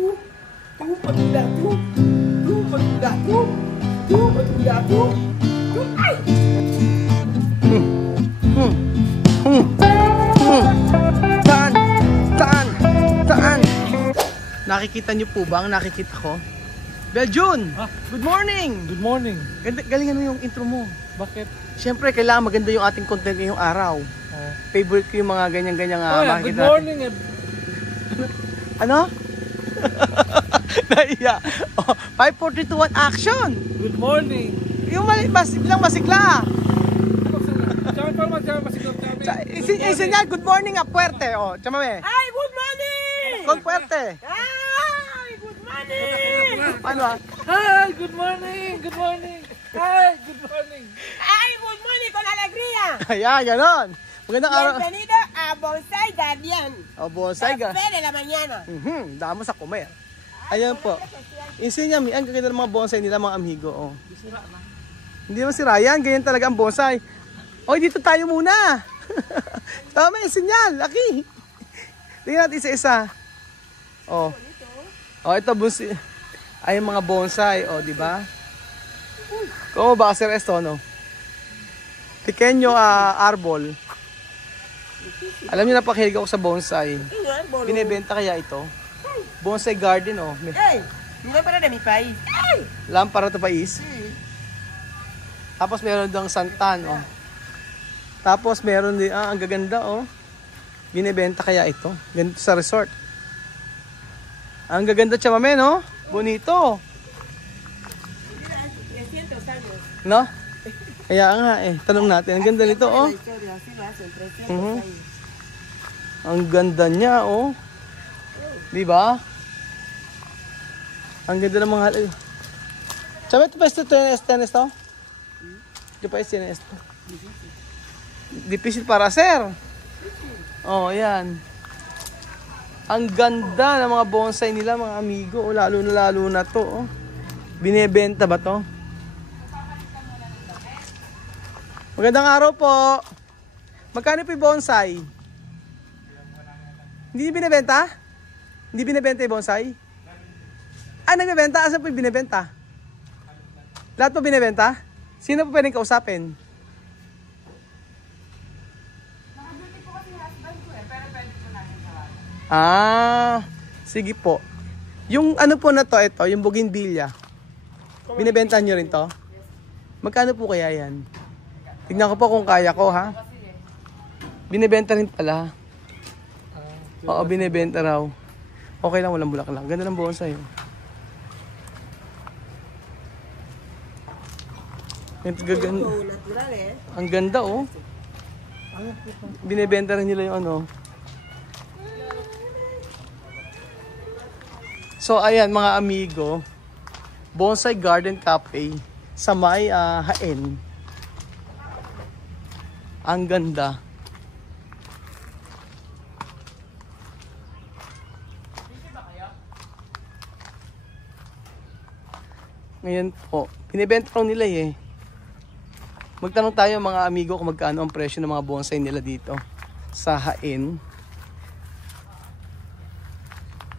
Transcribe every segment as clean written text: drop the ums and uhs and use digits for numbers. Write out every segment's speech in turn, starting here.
Taan. Nakikita niyo po ba ang nakikita ko? Beljun, good morning! Good morning. Galingan mo yung intro mo. Bakit? Siyempre, kailangan maganda yung ating content ngayong araw. Favorite ko yung mga ganyan-ganyang makikita good morning. Ano? Naiya. 5, 4, 3, 2, 1, action! Good morning. Yung bilang masikla. Isinyal, good morning nga, puwerte. O, chamame. Ay, good morning! Con puwerte. Ay, good morning! Ano ah? Hi, good morning. Good morning. Hi, good morning. Ay, good morning con alegría! Ayan, ganon. Magandang araw. Bienvenido a Bonsai Guardian. O, bonsai ga. Café de la mañana. Damo sa comer. Ayan po. Insinya mi, ang gaganda ng mga bonsai nila mga amigo. Oh. Hindi naman si Ryan, ganyan talaga ang bonsai. Oy, dito tayo muna. Tama yung sinyal, laki. Tingnan natin isa-isa. Oh. Oh, ito bonsai. Ay mga bonsai, oh, di ba? Como ba hacer esto, no? Pequeño arbol. Alam niyo, napakilig ako sa bonsai. Binebenta kaya ito? Bonsai garden, oh. Hey, lámpara de mi país. Hey. Lampara to pais. Tapos meron dang santan, oh. Tapos meron din, ang gaganda, oh. Binebenta kaya ito. Ganito sa resort. Ang gaganda, chamame, no? Bonito. 300 años. No? Kaya nga, tanong natin. Ang ganda nito, oh. Ang ganda niya, oh. Di ba? Ang ganda ng mga halay. Chame, ito pa ito tennis to? Ito pa ito tennis to? Difícil para sir. Oh, yan. Ang ganda ng mga bonsai nila, mga amigo. Oh, lalo na to, oh. Binebenta ba to? Magandang araw po. Magkano po yung bonsai? Hindi binebenta? Hindi binebenta yung bonsai? Ah, nagbebenta? Asan po yung binebenta? Lahat po binebenta? Sino po pwedeng kausapin? Nakabuti po kasi husband ko pero pwede po natin tawagan. Ah, sige po. Yung ano po na to, ito, yung bougainvillea. Binebenta nyo rin to? Magkano po kaya yan? Tignan ko po kung kaya ko, ha? Binebenta rin pala. Oo, binebenta raw. Okay lang, walang bulaklak. Ganda ng bonsai. Gaganda. Ang ganda, oh. Binebenta rin nila yung ano. So, ayan mga amigo. Bonsai Garden Cafe sa may Haen. Ang ganda. Ngayon po, binibenta ko nila Magtanong tayo mga amigo kung magkano ang presyo ng mga bonsai nila dito sa Haen.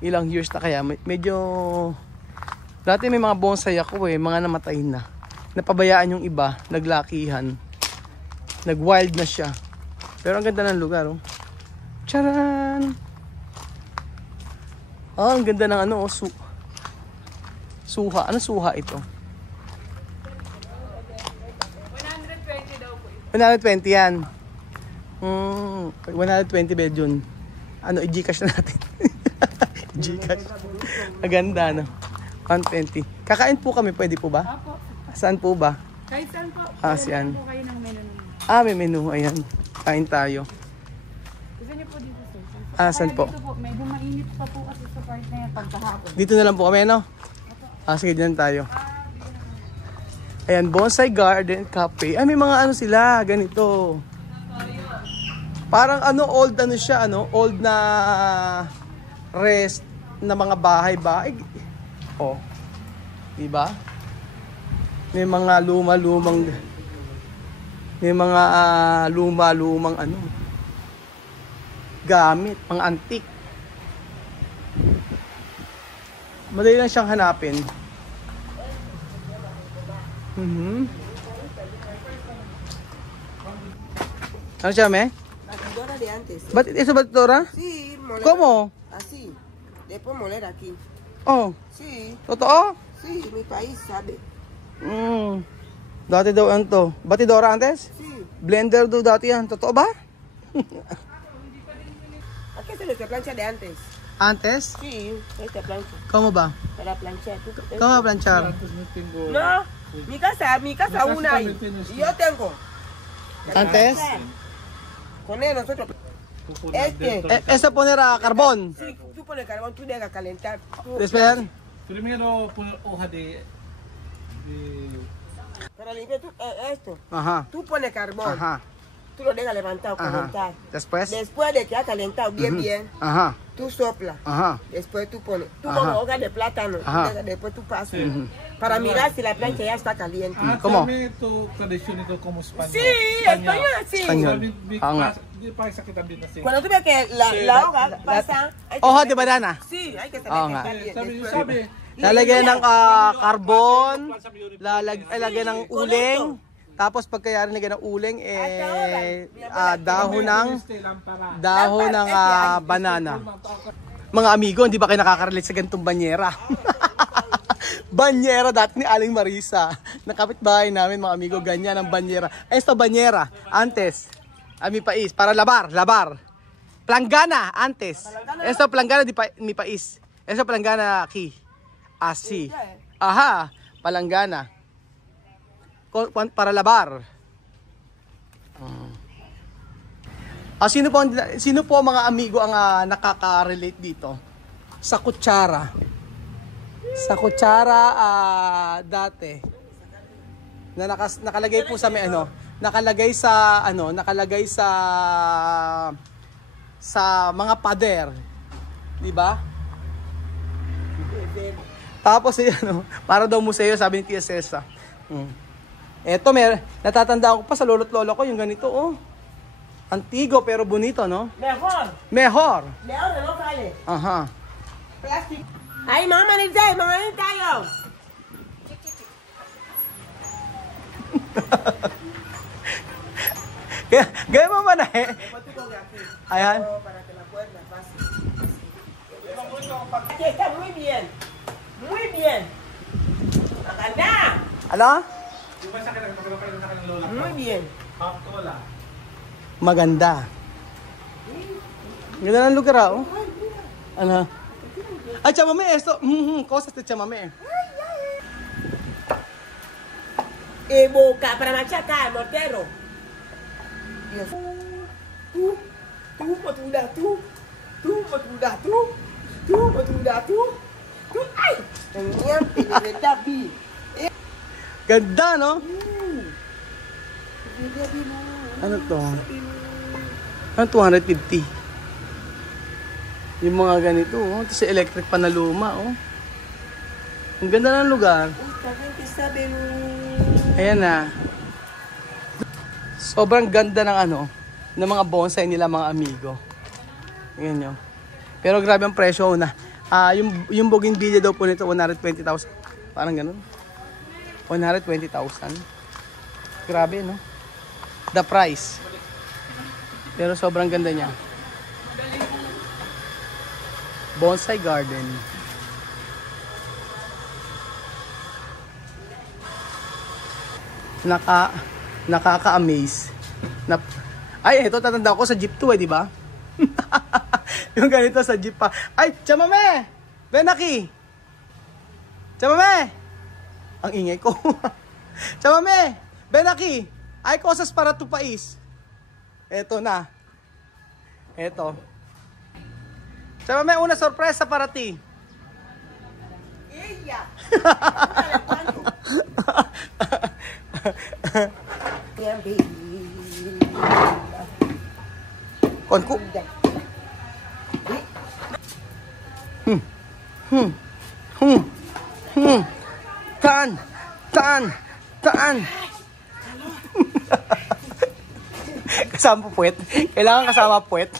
Ilang years na kaya? Medyo... Dati may mga bonsai ako mga namatay na. Napabayaan yung iba, naglakihan. Nag-wild na siya. Pero ang ganda ng lugar, oh. Charan! Oh, ang ganda ng ano, suha. Ano suha ito? 120 daw po. 120 yan. 120 Beljun. Ano, i-Gcash na natin. Gcash. Maganda, no? 120. Kakain po kami, pwede po ba? Apo. Saan po ba? Kahit saan po. Siyan. Po kayo ng menu ninyo. May menu. Ayan. Kain tayo. Gusto niyo po dito, sir? Saan po? Dito po, medyo mainit pa po kasi sa part na yan pagkahapon. Dito na lang po kami, no? Sige, dyan tayo. Ayan, Bonsai Garden Cafe. May mga ano sila, ganito. Parang old siya, old na rest na mga bahay. Oh. Diba? May mga luma-lumang gamit, mga antique. Madali lang siyang hanapin. Ano siya, me? Batidora de antes. Ba't ito batidora? Sí, moler. ¿Cómo? Así. Después moler aquí. Oh, Sí, totoo? sí, mi país sabe. Dati daw ano to. Batidora antes? Sí. Blender daw dati yan. Totoo ba? Aquí está nuestra plancha de antes. Antes? Sí, esta plancha. ¿Cómo ba? Para planchar. ¿Cómo planchar? No, mi casa una hay. Y yo tengo. Antes? Con él nosotros. Este. Eso poner a carbón. Sí, tú pones carbón, tú dejas calentar. Tú- Después, Primero poner hoja de Para limpiar tú, esto. ajá, Tú pones carbón. ajá, Tú lo dejas levantado, ajá. calentar. Después, Después de que ha calentado bien, ajá, tú soplas. ajá. Después tú pones. Tú Ajá. como hoja de plátano. Ajá. Después tú pasas. Para mirar si la plancha ya está caliente. ¿Cómo? Kami ito tradisyon ito como Espanyol. Sí, español sí. Español. Di pa sa kita din kasi. Cuando tú ves que la hoja pasa. hay que Hoja saber de que- banana. Sí, hay que Oo saber que nga. está bien. Sabi, Después- sabi. Lalagyan ng carbon, lalagyan ng uling, tapos pagkayari lagyan ng uling, dahon ng banana. Mga amigo, hindi ba kayo nakaka-relate sa ganitong banyera? Banyera dati ni Aling Marisa. Nakapitbahay namin mga amigo, ganyan ang banyera. Esto banyera, antes. Mi país, para lavar. Planggana, antes. Esto planggana di pa, mi país. Esto planggana aquí. Así. Aha, palanggana. Para lavar. Sino po mga amigo ang nakaka-relate dito? Sa kutsara. Sa kutsara dati. Na nakalagay po sa may nakalagay sa mga pader. 'Di ba? Tapos para daw museo, sabi ni Tia Cesa. Eto, natatandaan ko pa sa lolo't lolo ko yung ganito, oh. Antigo pero bonito, no? Mejor. Mejor. Mejor no sale. Aha. Plastic. Ay, mga manitay tayo. Gaya mo man eh. Ayan. Para que la puerta pase. Aquí está muy bien. Muy bien. Maganda. Ano? Di ba sa akin, magkakaroon sa kanyang lola ko? Muy bien. Wala. Maganda. Ganda ng lugar, oh. Ano? Ay, chamame, esto. Cosas de chamame. Boca para machacar, mortero. Dios. Tú, matuda, tú. Ay. Ganyan, piniretabi. Ganda, no? Ano to? Ano 250? Yung mga ganito, oh. Ito si electric pa na luma, oh. Ang ganda ng lugar. Esta gente sabe. Ayan na. Sobrang ganda ng ng mga bonsai nila mga amigo. Ayan nyo. Pero grabe ang presyo na. Yung bougainvillea daw po nito 120,000. Parang ganun. 120,000. Grabe, no? The price. Pero sobrang ganda niya. Bonsai garden. Nakaka-amaze. Ay, ito tatanda ko sa jeep to di ba? Yung ganito sa jeep pa. Ay, chamame! Benaki! Chamame! Ang ingay ko. Chamame! Benaki! Ay, cosas para tu país. Eto na. Eto. Chamame, una sorpresa para ti. Ella. Konku. Taan. Kasama puwet. Kailangan kasama puwet.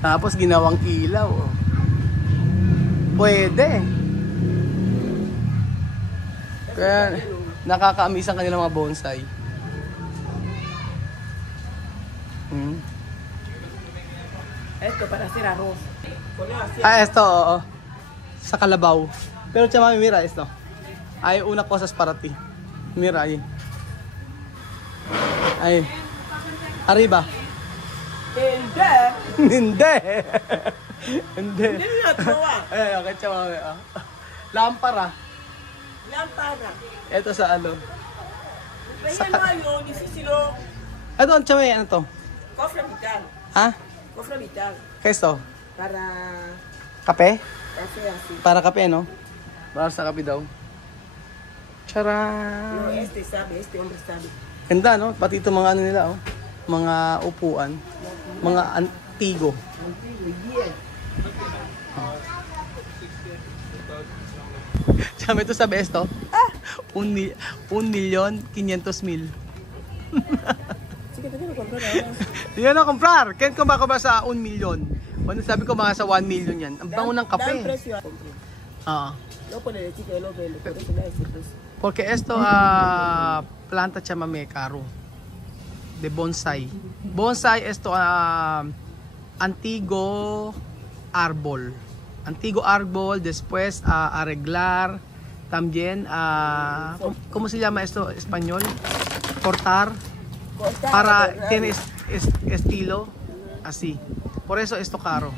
Tapos ginawang ilaw. Oh. Pwede. Kaya nakaka-amaze ang kanilang mga bonsai. Esto para hacer arroz. Esto, oo. Sa kalabaw. Pero chama, mira, esto. Ay, una cosas para ti. Mira, ahí. Ay. Arriba. Hindi. Hindi. Hindi. Hindi na trowa. Okay, chama. Lampara. Lampara. Ito sa ano. Kaya mayo, ni Sisilo. Ito, chama, ano to? Cofre vital. Ha? Cofre vital. Questo? Para Kape? café así. Para kape, no? Para sa kape daw. Charan! No, este sabe, este hombre sabe. Ganda, no? Pati ito mga ano nila, oh. Mga upuan. Mga antigo. Bien. Sabi ito sa besto. 1,500,000. Sí que te quiero comprar ahora. Yan na comprar. Ken ko ba sa 1 million? Ano sabi ko mga sa 1 million yan. Ang bango ng Dan kape. precio a comprar. Ah. No puede decir que no vende, por eso le da ese precio. Porque esto planta chamame caro. De bonsai. Bonsai esto antigo árbol. Antigo árbol, después arreglar también ¿cómo se llama esto en español? Cortar Cortar, para adornar. tiene estilo así. Por eso esto caro.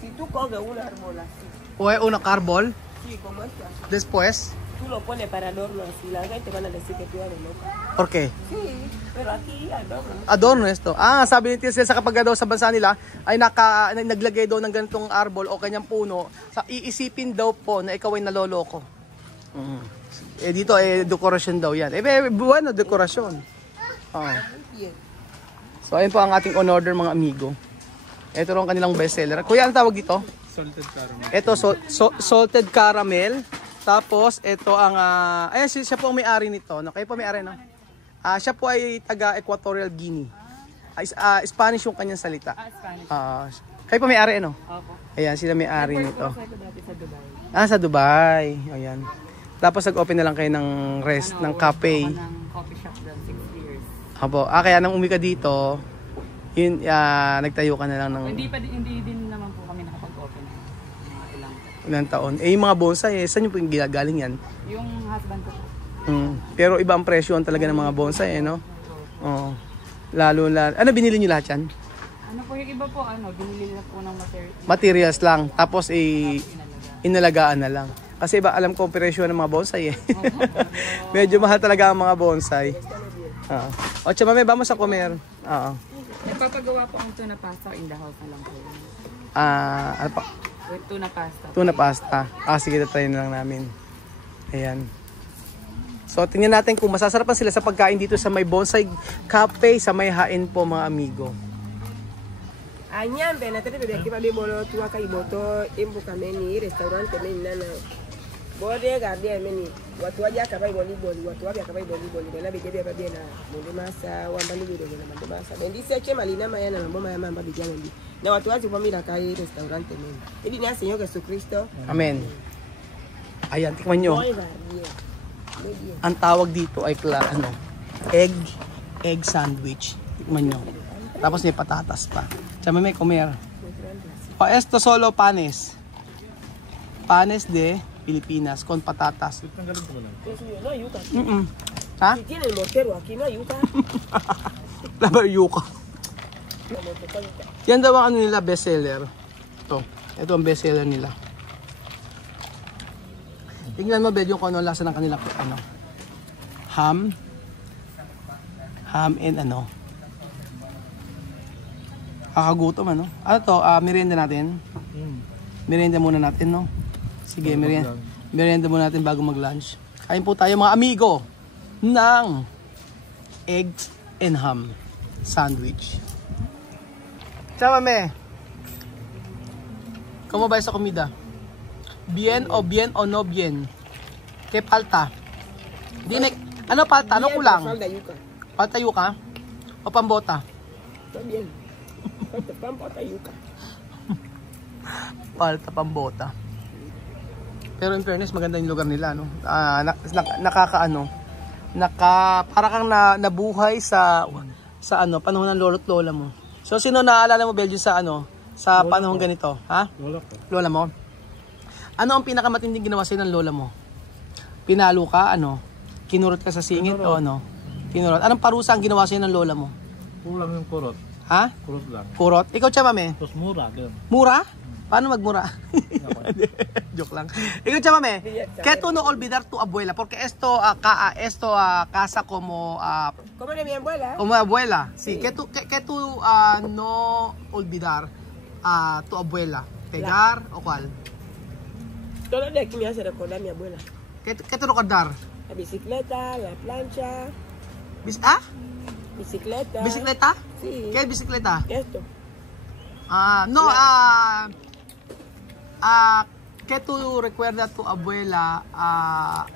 Si tú coges un árbol así, O uno árbol, sí, como este, después, tú lo pones para adorno así, la gente van a decir que tú eres loca. ¿por qué? Sí, pero aquí adorno. Adorno esto. Sabi ni Tia sa kapag daw sa bansa nila ay naglagay daw ng ganitong arbol o kanyang puno, sa iisipin daw po na ikaw ay naloloko. Dito dekorasyon daw yan. Bueno, dekorasyon. Bien. So ayun po ang ating on-order mga amigo. Ito rin ang kanilang bestseller. Kuya, ano tawag dito? Salted caramel. Ito salted caramel. Tapos ito ang ayan siya po ang may-ari nito. No? Kayo po may-ari, no? Siya po ay taga Equatorial Guinea. Spanish yung kanyang salita. Spanish. Kayo po may-ari, ano? Opo. Ayan, sila may-ari nito. Ako dati sa Dubai. Sa Dubai. Ayan. Tapos nag-open na lang kayo ng ng cafe. Ako ng coffee shop doon, 6 years. Apo. Kaya nang umi ka dito, yun, nagtayo ka na lang ng Hindi din naman po kami nakapag-open. Mga ilang taon. Yung mga bonsai, saan yung po galing yan? Yung husband ko po. Pero iba ang presyo talaga ng mga bonsai, no? Oo. Lalo. Ano binili niyo lahat yan? Ano po yung iba po, binili na po ng Materials lang. Tapos inalagaan na lang. Kasi iba alam ko ang presyo ng mga bonsai eh. Medyo mahal talaga ang mga bonsai. O chamame, vamos a comer. Nagpapagawa po ang tuna pasta in the house na lang po. Ano pa? With tuna pasta. Tuna pasta. Sige, try na lang namin. Ayan. So, tingnan natin kung masasarapan sila sa pagkain dito sa may bonsai cafe sa may hain po mga amigo. Anyambe na tete bebe kiba bibolo tuwa kai boto imbuka meni restaurant meni nana. Bode gardia meni watu waja kabai volleyball watu waja kabai volleyball na bebe bebe bebe na munde masa wambani bebe na munde masa. Bendi seche malina maya na mboma ya mamba bijana ndi. Na watu waji pamila kai restaurant meni. Ili ni Señor Jesucristo. Amen. Ayan, tikman nyo. Muy gardia. Muy bien. Ang tawag dito ay egg sandwich. Tikman nyo. Tapos may patatas pa. Chama may comer. Esto solo panes. Panes de Pilipinas con patatas. No hay yuca. Ha? Si tiene el mortero aquí no hay yuca. Labar yuca. Yan daw ang ano nila bestseller. Ito ang bestseller nila. Tingnan mo bedyo kung ano lasa ng kanila ham and kakagutom ano to, merienda natin. Merienda muna natin, no? Sige, merienda muna natin bago mag-lunch. Kain po tayo mga amigo ng eggs and ham sandwich. Chamame, ¿cómo va esa comida? Bien o no bien? ¿Qué palta? Dine, ano palta? Ano kulang? Falta yuca. Palta yuka? O pambota? Está bien. Falta pampota yuka. Palta Pambota. Pero in fairness, maganda yung lugar nila, no? Nakakaano, para kang nabuhay sa ano, panahon ng lolo't lola mo. So, sino naalala mo, Belgium, sa ano, sa panahon ganito? Ha? Lola ko. Lola mo? Ano ang pinakamatinding ginawa sa'yo ng lola mo? Pinalo ka, ano? Kinurot ka sa singit o ano? Kinurot. Anong parusa ang ginawa sa'yo ng lola mo? Kulang yung kurot. Ha? Kurot lang. Kurot? Ikaw, Chamame? Tapos mura, ganun. Mura? Paano magmura? Joke lang. Ikaw, Chamame, ¿qué tú no olvidar tu abuela? Porque esto, casa como, ¿Cómo era mi abuela? como abuela. Sí, ¿qué tú no olvidar tu abuela? ¿Pegar o cuál? Todo de aquí me hace recordar a mi abuela. ¿Qué tú recordar? La bicicleta, la plancha, bicicleta. ¿Bicicleta? Sí. ¿Qué es bicicleta? Esto. No, ¿qué tú recuerdas tu abuela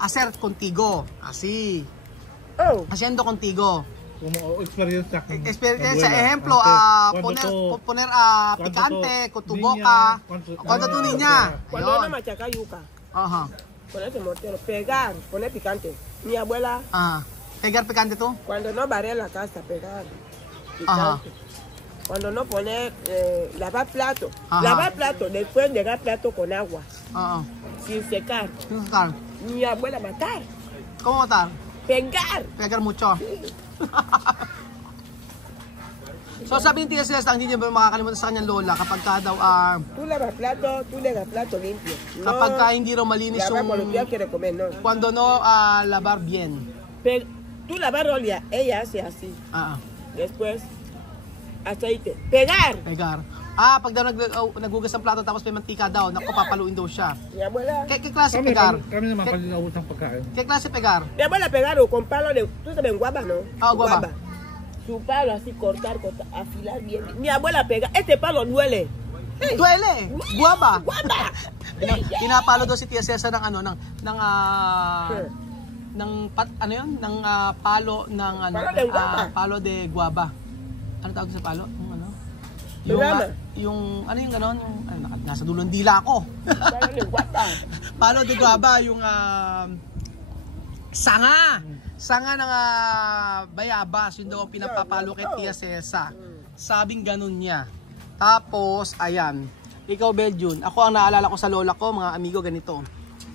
hacer contigo? Así, Oh, haciendo contigo. Como experiencia. con Experiencia, abuela. ejemplo, Cuando tú- poner cuando picante tú con tu niña, boca. cuando- Cuando tú ah, niña. cuando era Ayun. machaca yuca, Ajá. ponerse mortero, pegar, poner picante. Mi abuela, Ajá. ¿Pegar picante tú? cuando no barrer la casa, pegar. Ajá. Picante. Cuando no poner, lavar plato. Ajá. Lavar plato, después llegar plato con agua, Oo. sin secar. Sino matar? Mi abuela matar, ¿Cómo matar? pegar. Pegar mucho. So sabi ni Tia Celesta, hindi niya ba makakalimutan sa kanyang lola kapag ka daw, Tú lavas plato limpio. No, kapag ka hindi raw malinis lavar yung, con los pies quiere comer, no. cuando no lavar bien. Tú lavar olla, ella hace así. Ah, Después, aceite. Pegar. pegar. Pag daw naghugas ng plato tapos may mantika daw, naku, papaluin daw siya. Mi abuela. ¿Qué klase Kami, pegar? kami naman pag inaubos ng pagkain. ¿Qué klase pegar? Mi abuela pegaron con palo de. Tú sabes, guava, ¿no? Guava. Su palo así, cortar, afilar bien. Mi abuela pega. Este palo duele. Hey, Duele! Guaba! guava. Pinapalo daw si Tia Cesa ng ano, ng Sure. ano yun? Ng palo ng ano, Palo de guava. palo de guava. Ano tawag sa palo? Yung ano? Programa. Yung ano yung ganon? Yung nasa dulong dila ko. Palo de guava. Palo de guava yung sanga. Sanga ng bayabas, yun daw ang pinapapalo kay Tia Cesa. Sabing ganun niya. Tapos, ayan. Ikaw, Belgium, ako ang naalala ko sa lola ko, mga amigo, ganito.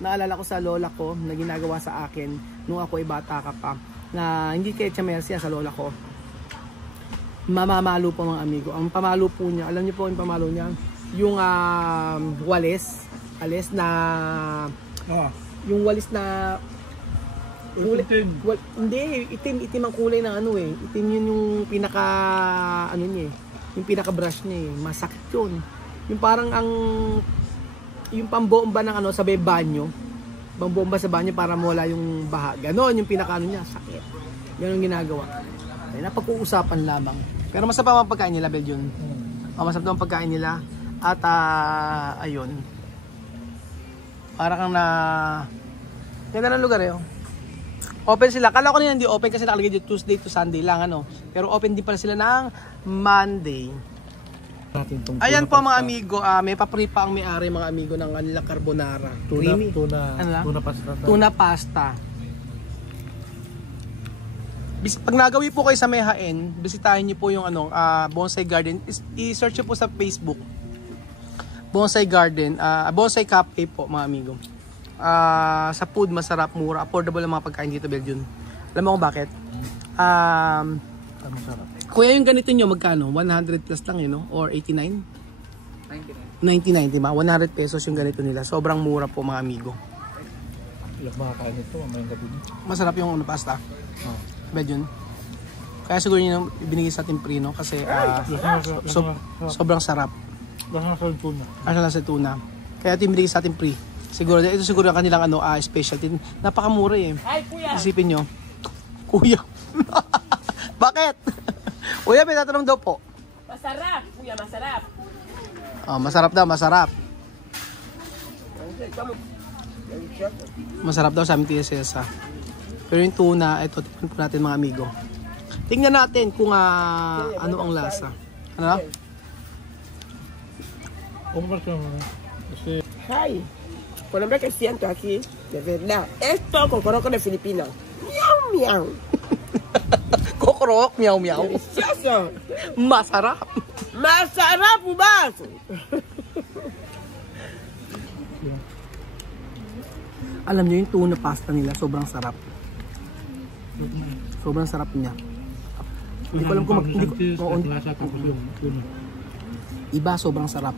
Naalala ko sa lola ko na ginagawa sa akin nung ako ay bata ka pa. Na hindi kay Chamercia sa lola ko. Mamamalo po mga amigo. Ang pamalo po niya, alam niyo po yung pamalo niya? Yung walis. Alis na... Yung walis na... Hindi, itim ang kulay ng ano eh. Itim yun yung pinaka ano niya eh. Yung pinaka brush niya eh. Masakit yun. Yung parang yung pambomba ng ano sa banyo. Pambomba sa banyo para mawala yung baha. Ganon yung pinaka ano niya, sakit. Ganon ginagawa. Ay, napag-uusapan lamang. Pero masarap ang pagkain nila, Belgium. Masarap ang pagkain nila. At ayun. Para kang ganda ng lugar eh. Open sila. Kala ko na hindi open kasi nakalagay dito Tuesday to Sunday lang ano. Pero open din pala sila ng Monday. Ayan po mga amigo, may papri pa ang may-ari mga amigo ng kanilang carbonara. Creamy. Tuna pasta. Tuna pasta. Pag nagawi po kayo sa Mehain, bisitahin niyo po yung Bonsai Garden. I-search niyo po sa Facebook. Bonsai Garden, Bonsai Cafe po mga amigo. Sa food masarap, mura, affordable ang mga pagkain dito, Belgium. Alam mo kung bakit? Kuya yung ganito nyo magkano? 100 plus lang yun, no? Or 89? 99, diba? 100 pesos yung ganito nila. Sobrang mura po mga amigo. Iyak makakain ito, mamayang gabi nito. Masarap yung pasta. Belgium. Kaya siguro yun yung binigay sa ating pre, no? Kasi sobrang sarap. Lasa sa tuna. Lasa sa tuna. Kaya ito yung binigay sa ating pre. Siguro, ito siguro ang kanilang specialty. Napakamura eh. Ay, kuya. Isipin nyo. Kuya. Bakit? Kuya, may tatanong daw po. Masarap, kuya, masarap. Masarap daw, masarap. Masarap daw sa aming Tia Cesa. Pero yung tuna, ito, tingnan po natin mga amigo. Tingnan natin kung ano ang lasa. Ano? Comparación. Kasi, Ay, con hombre que siento aquí, de verdad, esto con coroco de Filipinas. Miau, miau. Kokorok, meow meow. Delicioso. Masarap. Masarap ubas. Alam niyo yung tuna pasta nila, sobrang sarap. Sobrang sarap niya. Hindi ko alam kung lasa tapos yung tuno. Iba, sobrang sarap.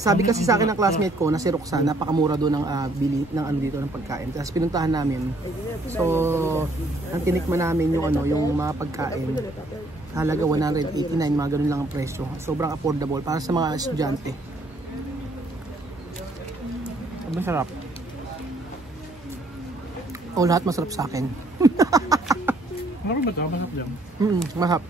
Sabi kasi sa akin ng classmate ko na si Roxanne, napakamura doon ng bili ng ano dito ng pagkain. Tapos pinuntahan namin. So, ang tinikman namin yung ano, yung mga pagkain. Halaga 189, mga ganun lang ang presyo. Sobrang affordable para sa mga estudyante. Masarap. O lahat masarap sa akin. Ano ba ito? Masarap lang. Masarap.